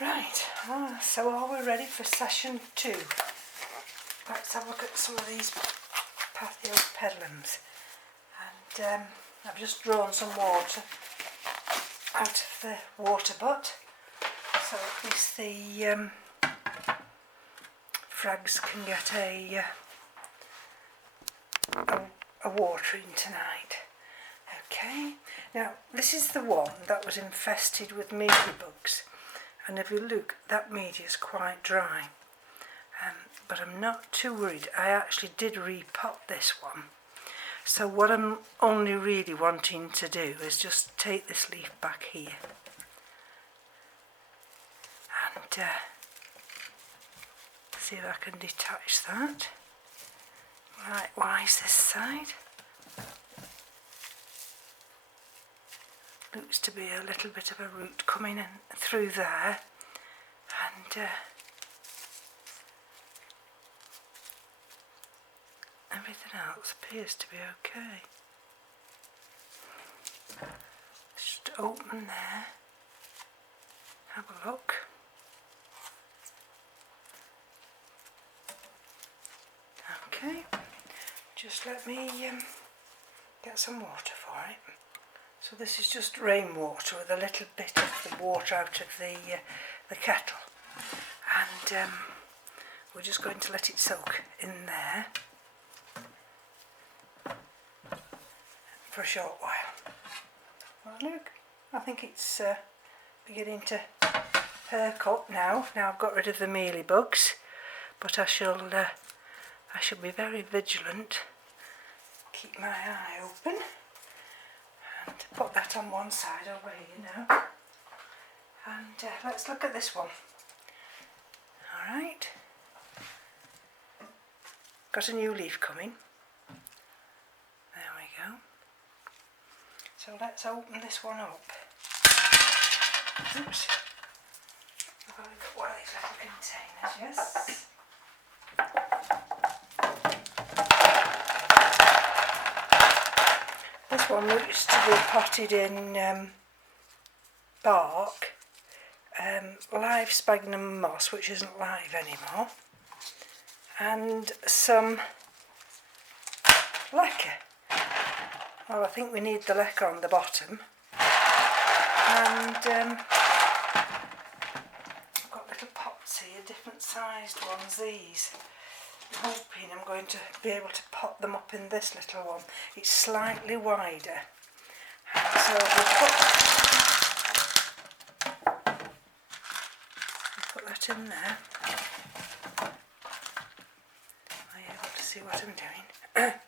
Right, so are we ready for session 2? Let's have a look at some of these Phragmipediums. And I've just drawn some water out of the water butt, so at least the frags can get a watering tonight. Okay, now this is the one that was infested with mealybugs, and if you look, that media is quite dry, but I'm not too worried. I actually did repot this one, so what I'm only really wanting to do is just take this leaf back here and see if I can detach that. Likewise this side. Looks to be a little bit of a root coming in through there, and everything else appears to be okay. Just open there, have a look. Okay, just let me get some water for it. So this is just rainwater with a little bit of the water out of the kettle, and we're just going to let it soak in there for a short while. Well, look, I think it's beginning to perk up now. Now I've got rid of the mealybugs, but I shall be very vigilant. Keep my eye open. And put that on one side over here now, and let's look at this one. Alright, got a new leaf coming. There we go. So let's open this one up. Oops. I've got to look at one of these little containers, yes. This one looks to be potted in bark, live sphagnum moss, which isn't live anymore, and some lacquer. Well, I think we need the lacquer on the bottom, and I've got little pots here, different sized ones, these. I'm hoping I'm going to be able to pot them up in this little one. It's slightly wider, and so we'll put that in there. Are you able to see what I'm doing? There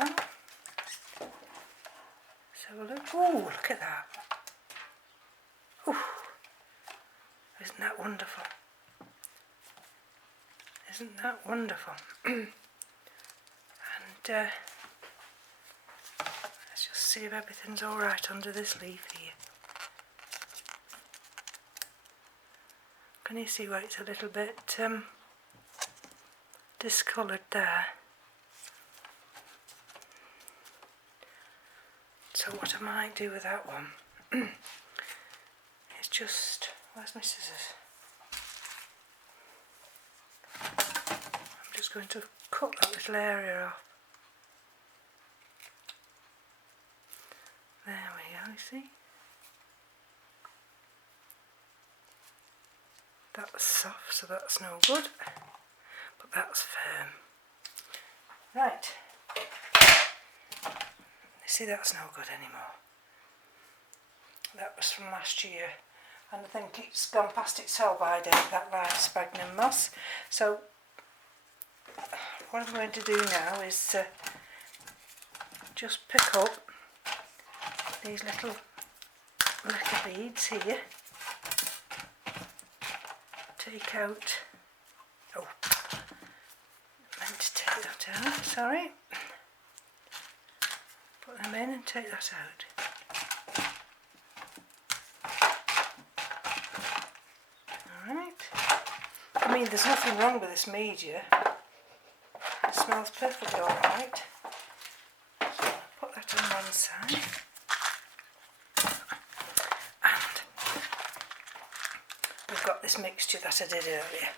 we go. So look at that. Ooh. Isn't that wonderful? Isn't that wonderful? And let's just see if everything's alright under this leaf here. Can you see where it's a little bit discoloured there? So what I might do with that one is just... Where's my scissors? I'm just going to cut that little area off. There we go, you see? That was soft, so that's no good, but that's firm. Right. You see, that's no good anymore. That was from last year. And I think it's gone past its sell-by date, that live sphagnum moss. So what I'm going to do now is just pick up these little lacquer beads here. Take out, oh, I meant to take that out, sorry. Put them in and take that out. I mean, there's nothing wrong with this media. It smells perfectly alright. So I'll put that on one side. this mixture that I did earlier.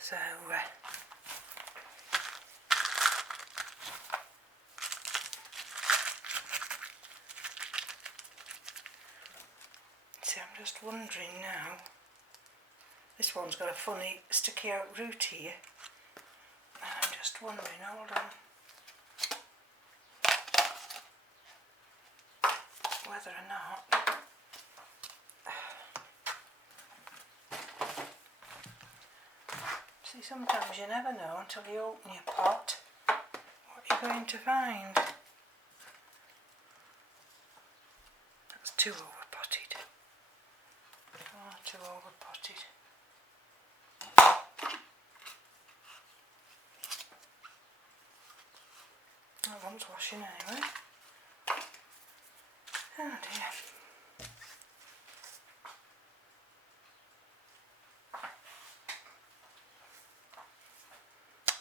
So see, I'm just wondering now, this one's got a funny sticky out root here, and I'm just wondering, hold on, whether or not see, sometimes you never know until you open your pot what you're going to find. That's too over-potted. Far too over-potted. That one's washing anyway. Oh dear.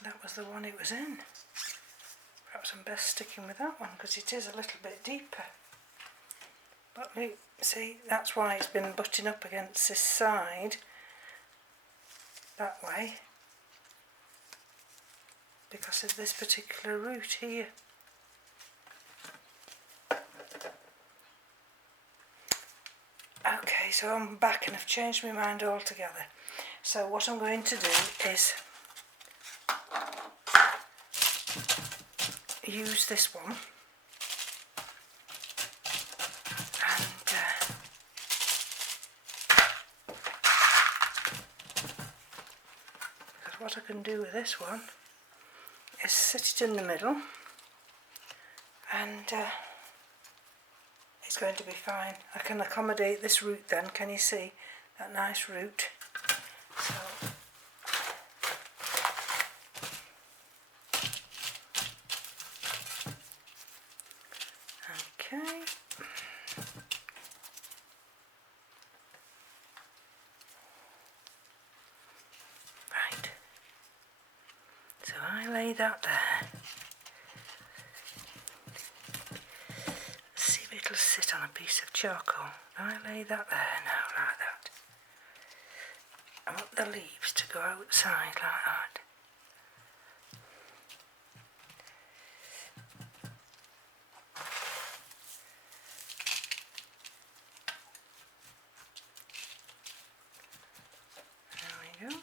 That was the one it was in. Perhaps I'm best sticking with that one because it is a little bit deeper. But look, see, that's why it's been butting up against this side that way, because of this particular root here. Okay, so I'm back and I've changed my mind altogether. So what I'm going to do is use this one and because what I can do with this one is sit it in the middle and it's going to be fine. I can accommodate this root then, can you see that nice root? So okay. Right. So I lay that there. See if it'll sit on a piece of charcoal. I lay that there now, like that. I want the leaves to go outside like that. There we go.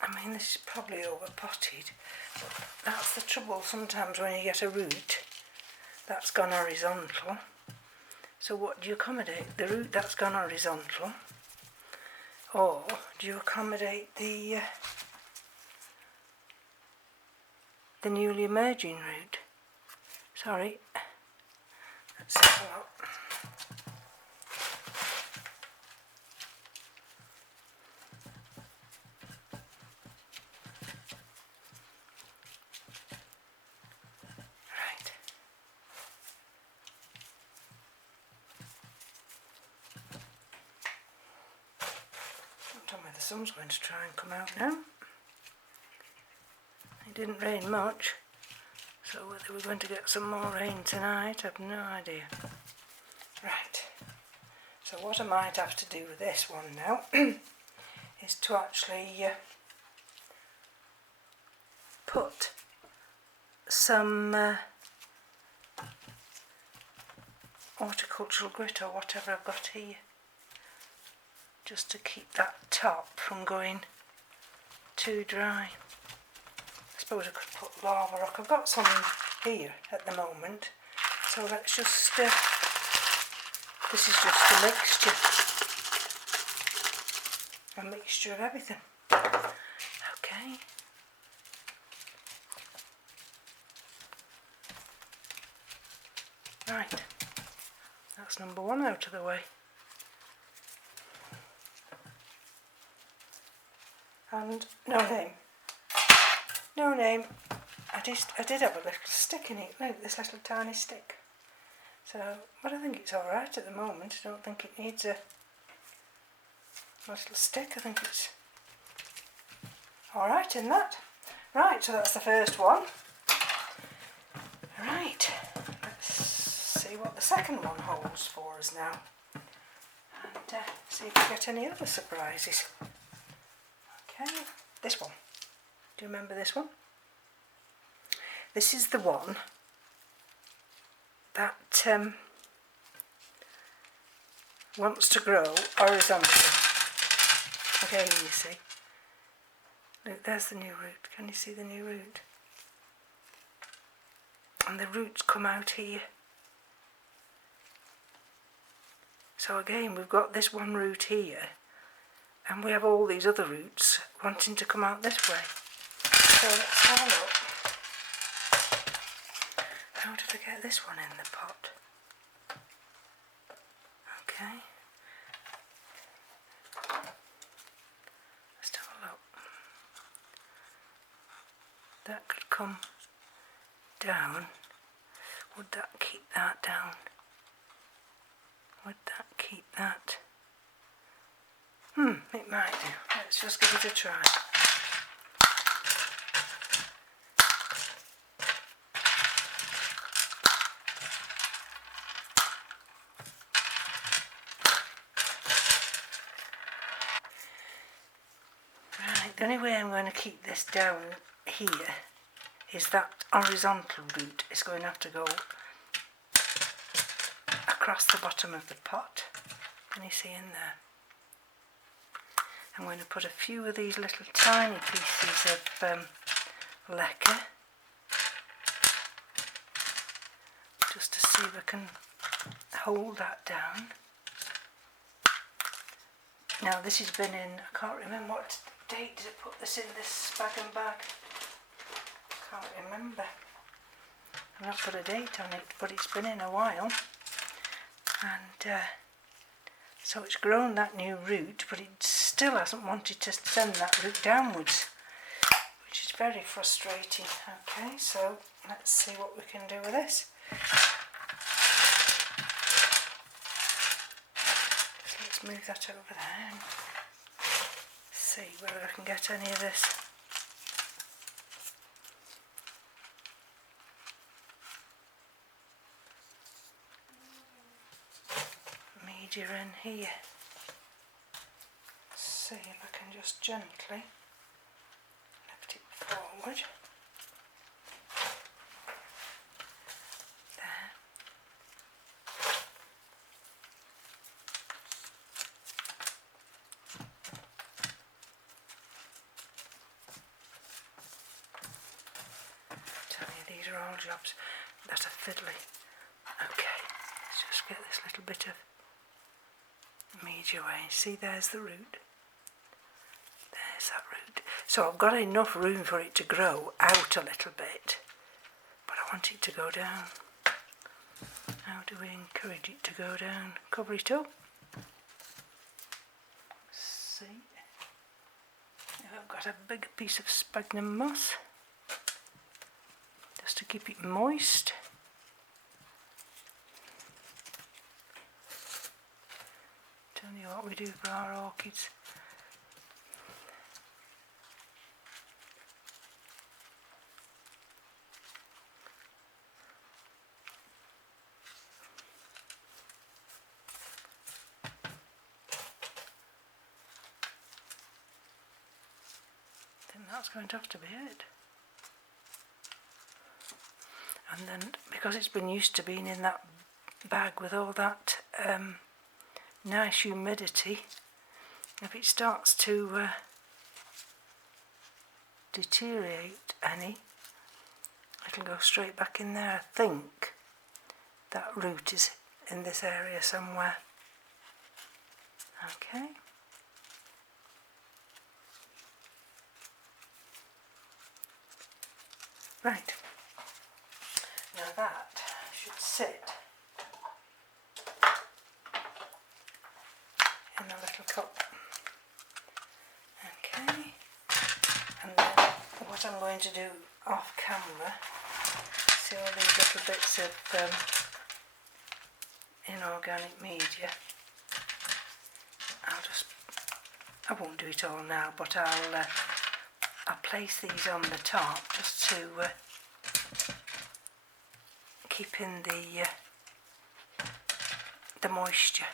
I mean, this is probably over-potted, but that's the trouble sometimes when you get a root that's gone horizontal. So what do you accommodate? The root that's gone horizontal, or do you accommodate the newly emerging root? Sorry, let's have a look. The sun's going to try and come out now. It didn't rain much, so whether we're going to get some more rain tonight, I've no idea. Right, so what I might have to do with this one now is to actually put some horticultural grit or whatever I've got here, just to keep that top from going too dry. I suppose I could put lava rock. I've got some here at the moment, so let's just this is just a mixture of everything. Okay. Right, that's number one out of the way. And no name. I did have a little stick in it. Look, this little tiny stick. So, but I think it's all right at the moment. I don't think it needs a little stick. I think it's all right in that. Right, so that's the first one. Right, let's see what the second one holds for us now. And see if we get any other surprises. Okay, this one. Do you remember this one? This is the one that wants to grow horizontally. Again, you see. Look, there's the new root. Can you see the new root? And the roots come out here. So again, we've got this one root here, and we have all these other roots wanting to come out this way. So let's have a look. How did I get this one in the pot? Okay. Let's have a look. That could come down. Would that keep that down? Would that keep that? It might do. Let's just give it a try. Right, the only way I'm going to keep this down here is that horizontal root is going to have to go across the bottom of the pot. Can you see in there? I'm going to put a few of these little tiny pieces of lacquer just to see if I can hold that down. Now this has been in, I can't remember what date did I put this in this bag and bag. Can't remember. I've not put a date on it, but it's been in a while. And so it's grown that new root, but it still hasn't wanted to send that root downwards, which is very frustrating. Okay, so let's see what we can do with this. So let's move that over there and see whether I can get any of this. Media in here. See if I can just gently lift it forward. There. Tell you, these are all jobs that are fiddly. Okay, let's just get this little bit of media away. See, there's the root. There's that root. So I've got enough room for it to grow out a little bit, but I want it to go down. How do we encourage it to go down? Cover it up. See if I've got a big piece of sphagnum moss just to keep it moist. Tell you what we do for our orchids. I think that's going to have to be it. And then, because it's been used to being in that bag with all that nice humidity, if it starts to deteriorate any, it'll go straight back in there. I think that root is in this area somewhere. Okay. Right. Now that should sit in a little cup. Okay, and then what I'm going to do off camera, see all these little bits of inorganic media. I won't do it all now, but I'll place these on the top just to keep in the moisture.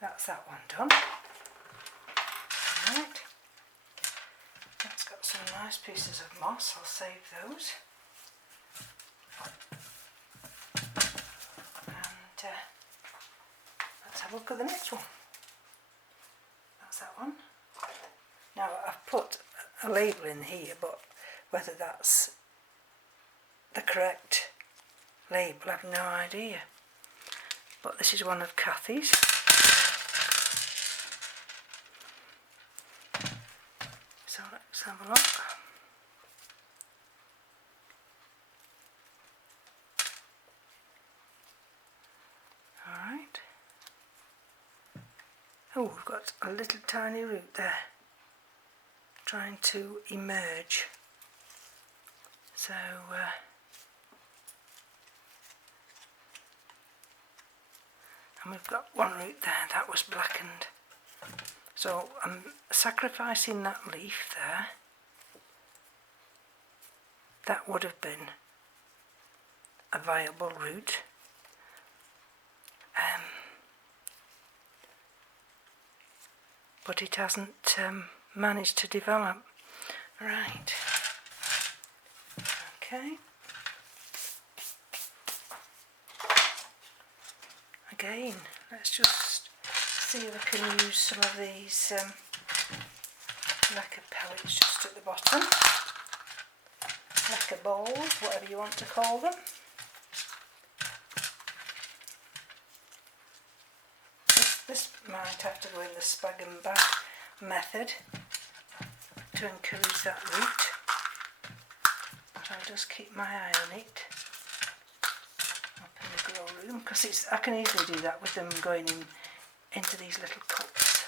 that's that one done. Right, that's got some nice pieces of moss, I'll save those. And let's have a look at the next one. That's that one. Now I've put a label in here, but whether that's the correct label I have no idea. But this is one of Kathy's. So let's have a look. Alright. Oh, we've got a little tiny root there trying to emerge. So and we've got one root there that was blackened. So I'm sacrificing that leaf there. That would have been a viable root. But it hasn't managed to develop. Right. Okay. Again, let's just see if I can use some of these lacquer pellets just at the bottom. Lacquer balls, whatever you want to call them. This might have to go in the spag and bag method to encourage that root. But I'll just keep my eye on it up in the grow room, because I can easily do that with them going into these little cups.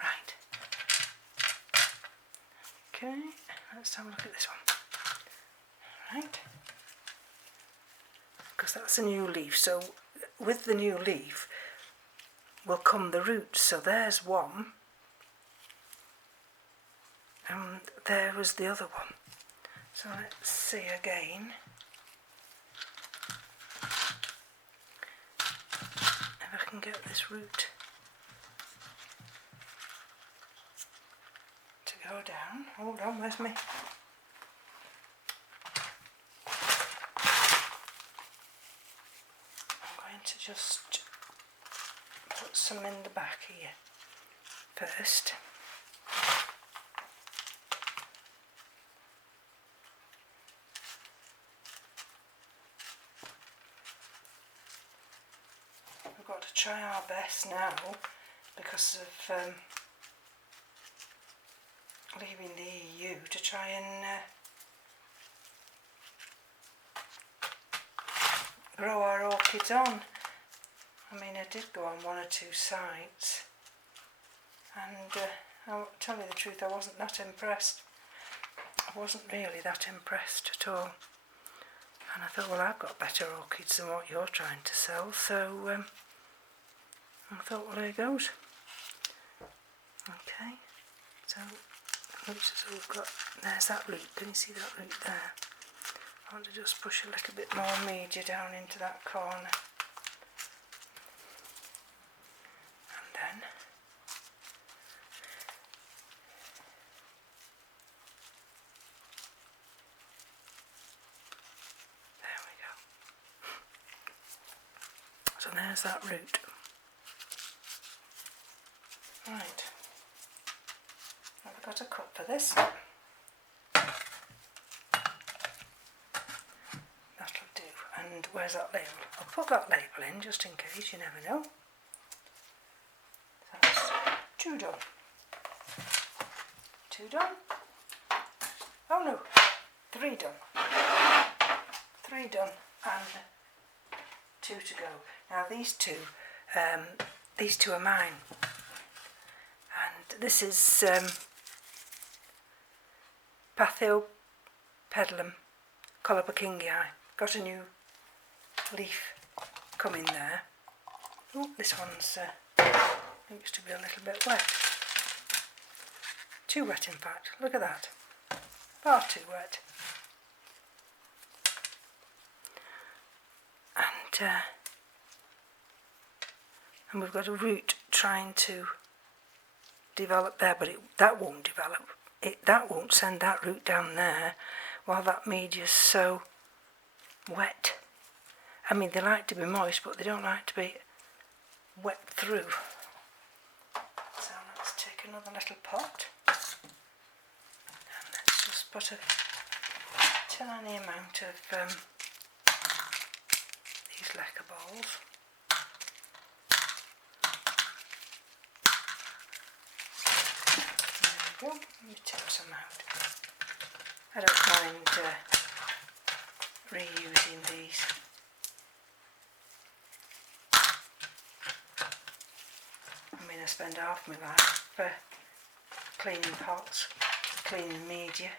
Right. Okay, let's have a look at this one. Right. Because that's a new leaf, so with the new leaf will come the roots. So there's one, and there was the other one. So let's see again if I can get this root to go down. Hold on, where's me? To just put some in the back here first. We've got to try our best now because of leaving the EU to try and grow our orchids on. I mean, I did go on one or two sites, and I'll tell you the truth, I wasn't that impressed. I wasn't really that impressed at all. And I thought, well, I've got better orchids than what you're trying to sell, so I thought, well, here goes. Okay, so looks as though we've got, there's that root, can you see that root there? I want to just push a little bit more media down into that corner. And then there we go. So there's that root. Right. I've got a cup for this. And where's that label? I'll put that label in just in case, you never know. That's 2 done. 2 done. Oh no, 3 done. 3 done and 2 to go. Now these two are mine. And this is Phragmipediums Colobakingii. Got a new leaf coming there. Oh, this one's looks to be a little bit wet. Too wet, in fact. Look at that. Far too wet. And and we've got a root trying to develop there, but that won't develop. That won't send that root down there while that media's so wet. I mean, they like to be moist, but they don't like to be wet through. So let's take another little pot and let's just put a tiny amount of these lacquer balls. There we go. Let me take some out. I don't mind reusing these. I mean, I spend half my life cleaning pots, cleaning media,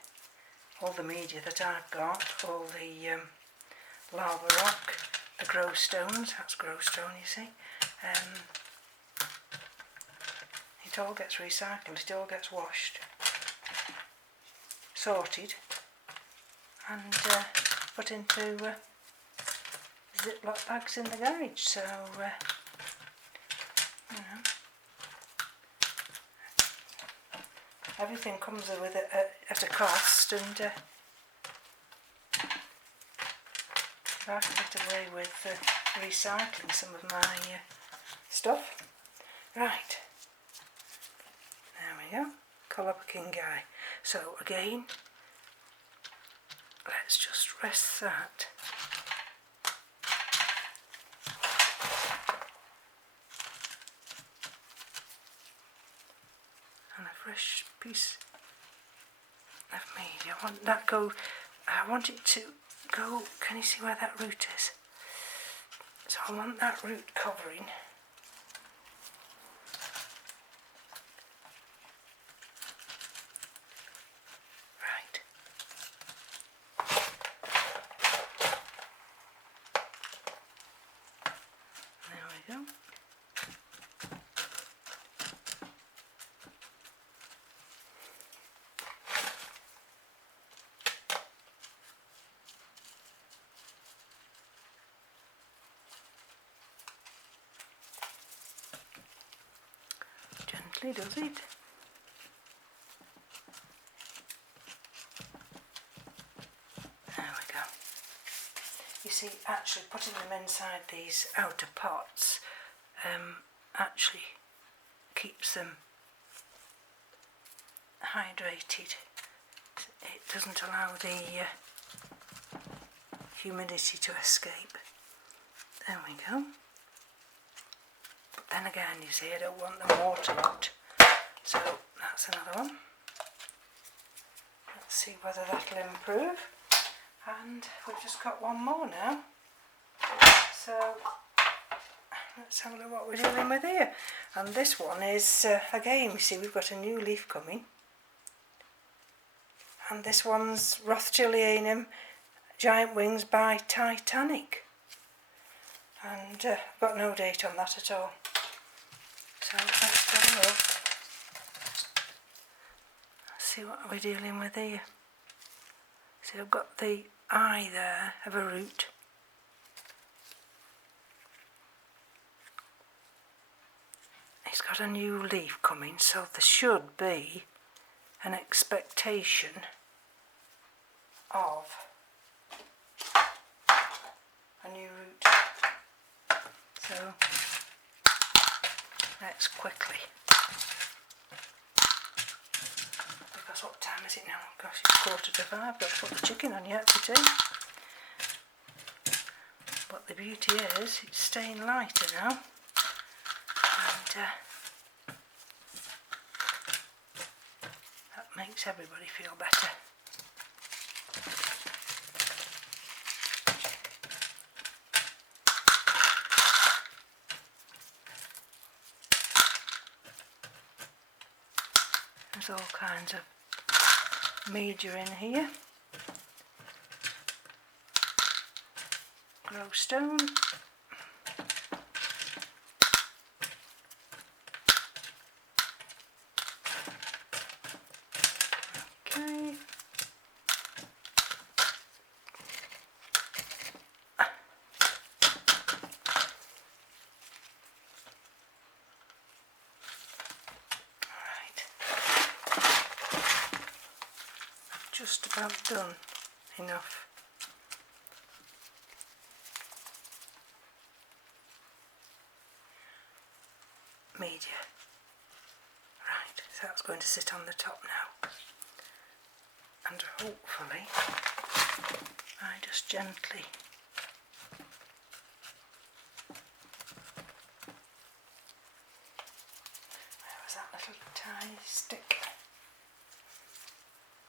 all the media that I've got, all the lava rock, the grow stones, that's grow stone you see, it all gets recycled, it all gets washed, sorted and put into Ziploc bags in the garage, so you know, everything comes with it at a cost, and I can get away with recycling some of my stuff. Right, there we go, colour king guy. So again, let's just rest that. And a fresh piece of media. I want it to go, can you see where that root is? So I want that root covering. Right. There we go. Does it? There we go. You see, actually putting them inside these outer pots actually keeps them hydrated. It doesn't allow the humidity to escape. There we go. But then again, you see, I don't want them waterlogged. So that's another one. Let's see whether that'll improve. And we've just got one more now. So let's have a look what we're dealing with here. And this one is, again, you see we've got a new leaf coming. And this one's Rothschildianum Giant Wings by Titanic. And I've got no date on that at all. So let's have a look. See what we're dealing with here. So I've got the eye there of a root. It's got a new leaf coming, so there should be an expectation of a new root. So let's quickly. What time is it now? Gosh, it's 4:45. Got to put the chicken on yet for tea. But the beauty is, it's staying lighter now, and that makes everybody feel better. There's all kinds of media in here. Grow stone. Okay. just about done enough. Media. Right, so that's going to sit on the top now. And hopefully I just gently where was that little tiny stick?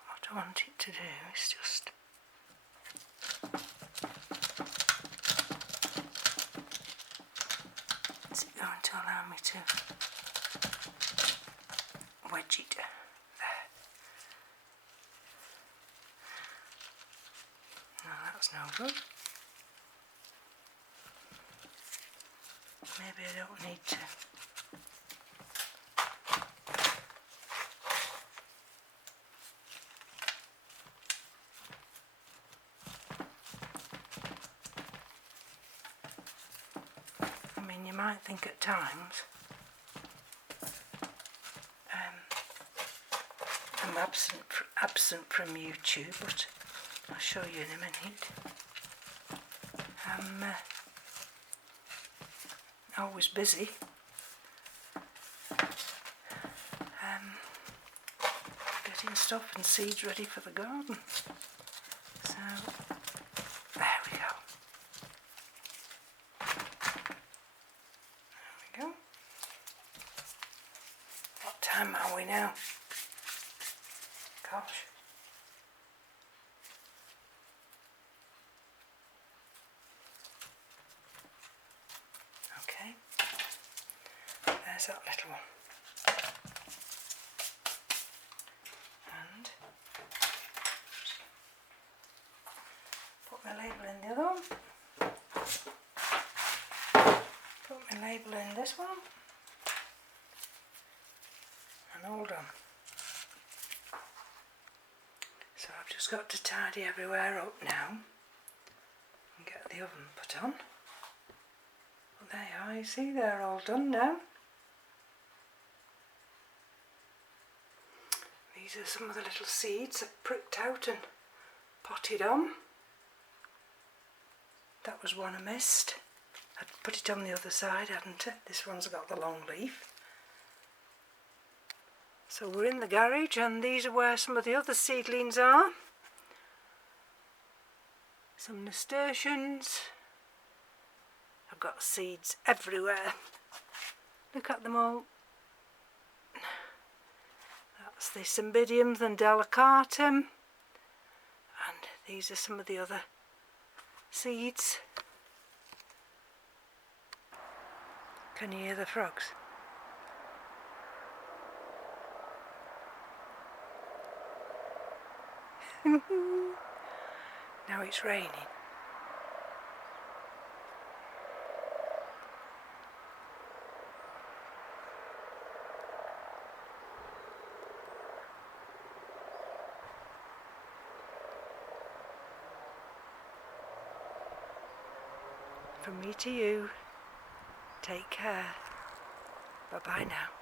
What I want it to do is just is it going to allow me to wedge it there? No, that's no good. Maybe I don't need to. I mean, you might think at times I'm absent from YouTube, but I'll show you in a minute. I'm always busy. Getting stuff and seeds ready for the garden. So, there we go. There we go. What time are we now? Gosh. Okay. There's that little one. And put my label in the other one. Put my label in this one. And hold on. So I've just got to tidy everywhere up now and get the oven put on. Well, there you are, you see they're all done now. These are some of the little seeds I've pricked out and potted on. That was one I missed. I'd put it on the other side, hadn't I? This one's got the long leaf. So we're in the garage and these are where some of the other seedlings are. Some nasturtiums. I've got seeds everywhere. Look at them all. That's the Phragmipediums and delicatum. And these are some of the other seeds. Can you hear the frogs? Now it's raining. From me to you, take care. Bye bye now.